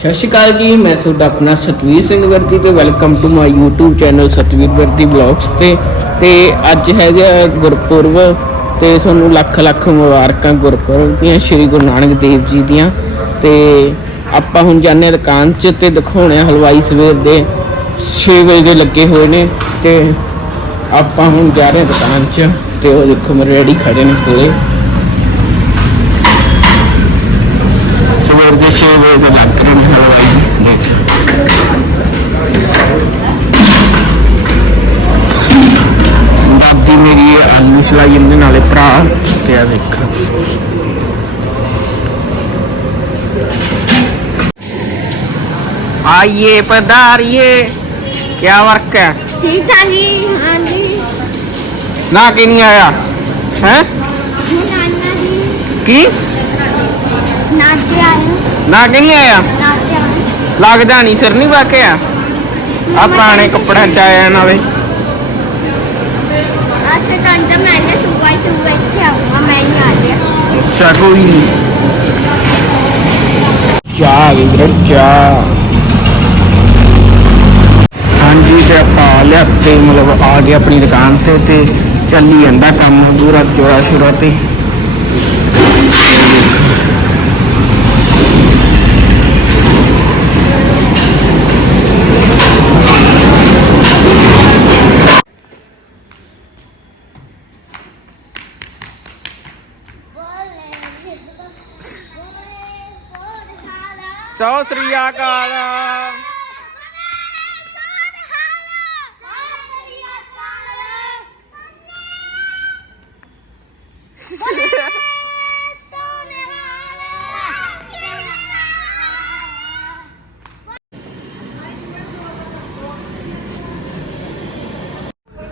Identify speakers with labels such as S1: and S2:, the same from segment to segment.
S1: ਸਤਿ ਸ਼੍ਰੀ ਅਕਾਲ ਜੀ, ਮੈਂ ਤੁਹਾਡਾ ਆਪਣਾ ਸਤਵੀਰ ਸਿੰਘ ਵਰਦੀ ਤੇ welcome to my YouTube channel Satveer Wardi blogs ਤੇ। ਤੇ ਅੱਜ ਹੈਗਾ ਗੁਰਪੁਰਬ ਤੇ ਤੁਹਾਨੂੰ ਲੱਖ ਲੱਖ ਮੁਬਾਰਕਾਂ ਗੁਰਪੁਰਬ ਦੀਆਂ, ਸ਼੍ਰੀ ਗੁਰੂ ਨਾਨਕ ਦੇਵ ਜੀ ਦੀਆਂ। ਤੇ ਆਪਾਂ ਹੁਣ ਜਾਂਦੇ ਹਾਂ ਦੁਕਾਨ 'ਚ ਤੇ ਦਿਖਾਉਣੇ ਆ ਹਲਵਾਈ ਸਵੇਰ ਦੇ 6 ਵਜੇ ਦੇ ਲੱਗੇ ਹੋਏ ਨੇ। ਤੇ ਆਪਾਂ ਹੁਣ ਜਾ ਰਹੇ ਹਾਂ ਦੁਕਾਨ 'ਚ ਤੇ ਉਹ ਦੇਖੋ ਮੇਰੇ ਰੈਡੀ ਖੜੇ ਨੇ ਕੋਲੇ। ਦੇ 6 ਵਜੇ ਤੋਂ ਲੱਗ ਰਹੇ ਨੇ ਹਲਵਾਈ ਦਾਦੀ ਮੇਰੀ ਆਲੂ ਸਲਾਈ ਇਹਦੇ ਨਾਲੇ ਭਰਾ ਤੇ ਆ ਦੇਖ। ਆਈਏ ਪਧਾਰੀਏ ਕੀ ਵਰਕ ਹੈ?
S2: ਠੀਕ ਆ ਜੀ ਹਾਂਜੀ
S1: ਨਾ ਕਿ ਨਹੀਂ ਆਇਆ? ਹੈ?
S2: ਨਾਨਾ ਜੀ।
S1: ਕੀ?
S2: ਨਾਚੇ ਆਏ
S1: ਨਾ ਕਿ ਨਹੀਂ ਆਇਆ? ਲੱਗਦਾ ਨਹੀਂ ਸਿਰ ਨਹੀਂ ਵਾਕਿਆ? ਆ ਪੁਰਾਣੇ ਕੱਪੜਿਆਂ ਚ ਆਇਆ ਨਾਲੇ
S2: ਅੱਛਾ ਇੱਥੇ ਆਉਂਗਾ ਮੈਂ ਹੀ ਆ ਗਿਆ।
S1: ਅੱਛਾ ਕੋਈ ਨਹੀਂ। ਚਾਹ ਵੀਰੇ ਚਾਹ। ਹਾਂਜੀ ਤੇ ਆਪਾਂ ਲਿਆ ਤੇ ਮਤਲਬ ਆ ਗਏ ਆਪਣੀ ਦੁਕਾਨ ਤੇ ਤੇ ਚੱਲੀ ਜਾਂਦਾ ਕੰਮ ਪੂਰਾ ਜੋੜਾ ਸ਼ੁਰਾ ਤੇ। ਸਤਿ ਸ੍ਰੀ ਅਕਾਲ।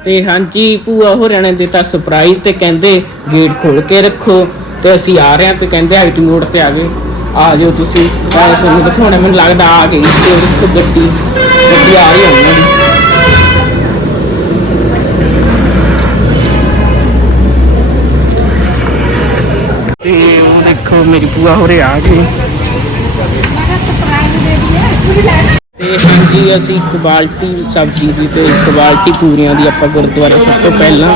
S1: ਤੇ ਹਾਂਜੀ, ਭੂਆ ਹੋਰਾਂ ਨੇ ਦਿੱਤਾ ਸਰਪ੍ਰਾਈਜ਼ ਤੇ ਕਹਿੰਦੇ ਗੇਟ ਖੋਲ ਕੇ ਰੱਖੋ ਤੇ ਅਸੀਂ ਆ ਰਹੇ ਹਾਂ ਤੇ ਕਹਿੰਦੇ ਆਈਟੀ ਮੋੜ ਤੇ ਆ ਗਏ। ਆ ਜਾਓ ਤੁਸੀਂ। ਆ ਤੁਹਾਨੂੰ ਦਿਖਾਉਣਾ, ਮੈਨੂੰ ਲੱਗਦਾ ਆ ਗਈ ਤੇ ਦੇਖੋ ਗੱਡੀ ਗੱਡੀ ਆ ਰਹੀ ਹੈ ਉਹਨਾਂ ਤੇ ਉਹ ਦੇਖੋ, ਮੇਰੀ ਭੂਆ ਹੋਰੇ ਆ ਗਈ। ਤੇ ਹਾਂਜੀ, ਅਸੀਂ ਇੱਕ ਬਾਲਟੀ ਸਬਜ਼ੀ ਦੀ ਤੇ ਇੱਕ ਬਾਲਟੀ ਪੂਰੀਆਂ ਦੀ ਆਪਾਂ ਗੁਰਦੁਆਰੇ ਸਭ ਤੋਂ ਪਹਿਲਾਂ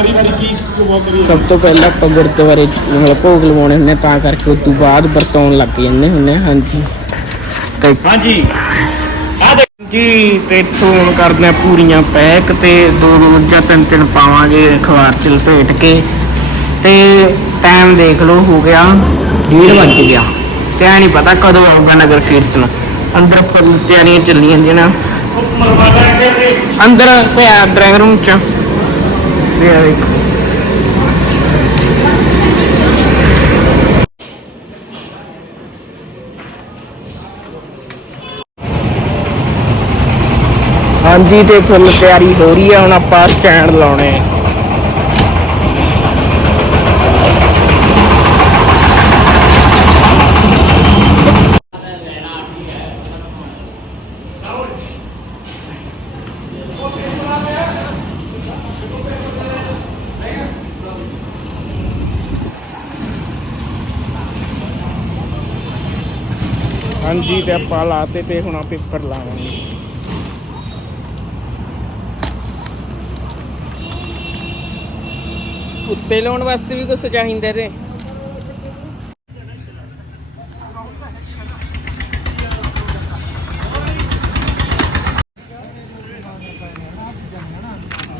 S1: ਸਭ ਤੋਂ ਪਹਿਲਾਂ ਆਪਾਂ ਗੁਰਦੁਆਰੇ 'ਚ ਮਤਲਬ ਭੋਗ ਲਵਾਉਣੇ ਹੁੰਦੇ ਤਾਂ ਕਰਕੇ ਉਸ ਤੋਂ ਬਾਅਦ ਵਰਤਾਉਣ ਲੱਗ ਜਾਂਦੇ ਹੁੰਦੇ ਹਾਂਜੀ। ਤੇ
S3: ਹਾਂਜੀ। ਆ ਦੇ
S1: ਜੀ ਤੇ ਹੁਣ ਕਰਦੇ ਆ ਪੂਰੀਆਂ ਪੈਕ ਤੇ ਦੋ ਦੋ ਜਾਂ ਤਿੰਨ ਤਿੰਨ ਪਾਵਾਂਗੇ ਅਖਬਾਰ ਚ ਲਪੇਟ ਕੇ। ਤੇ ਟਾਈਮ ਦੇਖ ਲਓ ਹੋ ਗਿਆ 1:30 ਵੱਜ ਗਿਆ। ਤੇ ਐ ਨਹੀਂ ਪਤਾ ਕਦੋਂ ਆਊਗਾ ਨਗਰ ਕੀਰਤਨ। ਅੰਦਰ ਫੁੱਲ ਤਿਆਰੀਆਂ ਚੱਲੀਆਂ ਜਾਂਦੀਆਂ ਨਾ। ਅੰਦਰ ਪਿਆ ਡਰਾਈਵ ਰੂਮ ਚ। ਤੇ ਦੇਖੋ। ਹਾਂਜੀ, ਤੇ ਫੁੱਲ ਤਿਆਰੀ ਹੋ ਰਹੀ ਹੈ ਹੁਣ ਆਪਾਂ ਸਟੈਂਡ ਲਾਉਣੇ ਆ। ਹਾਂਜੀ, ਤੇ ਆਪਾਂ ਲਾਤੇ ਤੇ ਹੁਣ ਆ ਪੇਪਰ ਲਾਵਾਂਗੇ ਉੱਤੇ ਲਾਉਣ ਵਾਸਤੇ ਵੀ ਕੁਝ ਚਾਹੀਦਾ ਰੇ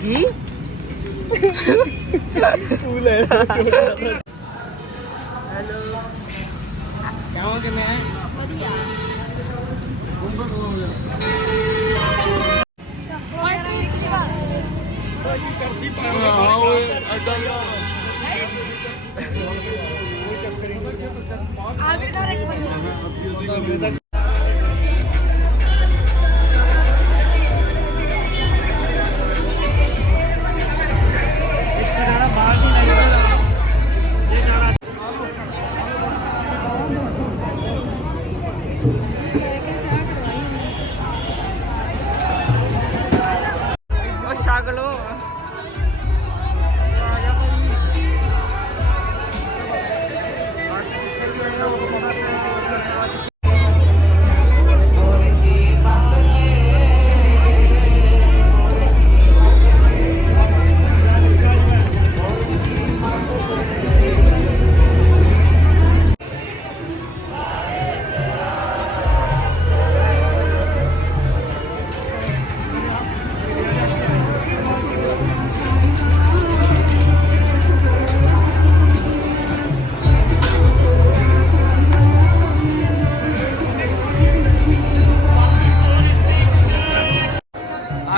S1: ਜੀ ਤੂੰ ਲੈ ਹੈਲੋ। ਕਿਉਂ ਕਿ ਮੈਂ ਉਹ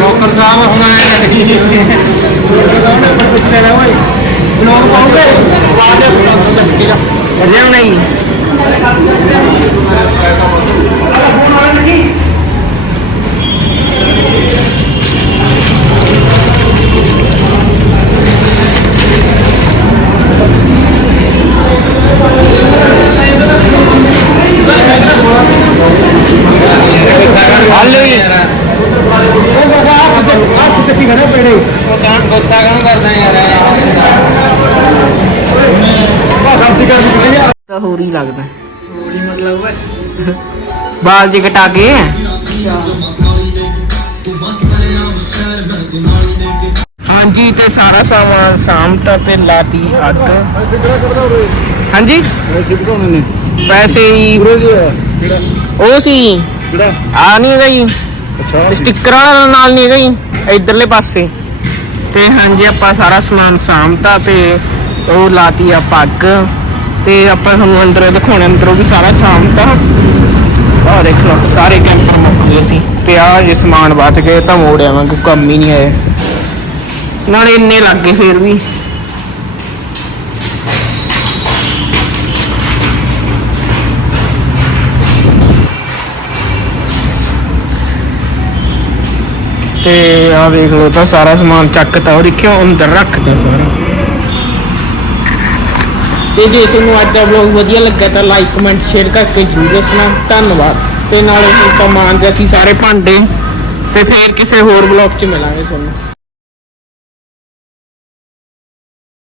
S3: ਨੌਕਰ ਸਾਹਿਬ, ਹੁਣ ਆਏ ਪੁੱਛ ਲੈਣਾ ਓਏ ਬਲੌਗ ਪਾਉਂਗੇ ਬਾਅਦ ਦੇ ਬਲੌਗ ਲੱਗੇਗਾ
S1: ਅਜੇ ਨਹੀਂ ਹਾਲੋ ਤਾਂ ਹੋਰ ਹੀ ਲੱਗਦਾ।
S3: ਹੋਰੀ ਮਤਲਬ ਓਏ
S1: ਬਾਲ ਜੇ ਕਟਾ ਕੇ। ਹਾਂਜੀ ਤੇ ਸਾਰਾ ਸਾਮਾਨ ਸਾਮਤਾ ਤੇ ਲਾਤੀ ਅੱਗ ਹਾਂਜੀ?
S3: ਨੇ
S1: ਪੈਸੇ ਹੀ। ਉਹ ਸੀ।
S3: ਕਿਹੜਾ
S1: ਆ ਨਹੀਂ ਹੈਗਾ ਜੀ।
S3: ਅੱਛਾ
S1: ਸਟicker ਵਾਲਾ ਨਾਲ ਨਹੀਂ ਹੈਗਾ ਜੀ ਇਧਰਲੇ ਪਾਸੇ। ਤੇ ਹਾਂਜੀ ਆਪਾਂ ਸਾਰਾ ਸਮਾਨ ਸਾਮਤਾ ਤੇ ਉਹ ਲਾਤੀ ਆ ਪੱਗ ਤੇ ਆਪਾਂ ਤੁਹਾਨੂੰ ਅੰਦਰੋਂ ਦਿਖਾਉਣੇ ਅੰਦਰੋਂ ਵੀ ਸਾਰਾ ਸਾਮਤਾ ਆਹ ਦੇਖ ਲਓ, ਸਾਰੇ ਕੈਂਪਰ ਮੁੱਕ ਗਏ ਸੀ ਤੇ ਆਹ ਜੇ ਸਮਾਨ ਬਚ ਗਏ ਤਾਂ ਮੋੜ ਆਵਾਂਗੇ ਕੰਮ ਹੀ ਨਹੀਂ ਆਇਆ। ਨਾਲੇ ਇੰਨੇ ਲੱਗ ਗਏ ਫੇਰ ਵੀ। ਤੇ ਆ ਵੇਖ ਲਓ ਤਾਂ ਸਾਰਾ ਸਮਾਨ ਚੱਕ ਤਾ, ਉਹ ਦੇਖਿਓ, ਅੰਦਰ ਰੱਖ ਰੱਖਤਾ ਸਾਰਾ। ਤੇ ਜੇ ਤੁਹਾਨੂੰ ਅੱਜ ਦਾ ਵਲੌਗ ਵਧੀਆ ਲੱਗਾ ਤਾਂ ਲਾਈਕ ਕਮੈਂਟ ਸ਼ੇਅਰ ਕਰਕੇ ਜਰੂਰ ਦੱਸਣਾ। ਧੰਨਵਾਦ। ਤੇ ਨਾਲੇ ਹੁਣ ਤਾਂ ਮਾਂਜ ਅਸੀਂ ਸਾਰੇ ਭਾਂਡੇ। ਤੇ ਫੇਰ ਕਿਸੇ ਹੋਰ ਵਲੌਗ 'ਚ ਮਿਲਾਂਗੇ ਤੁਹਾਨੂੰ।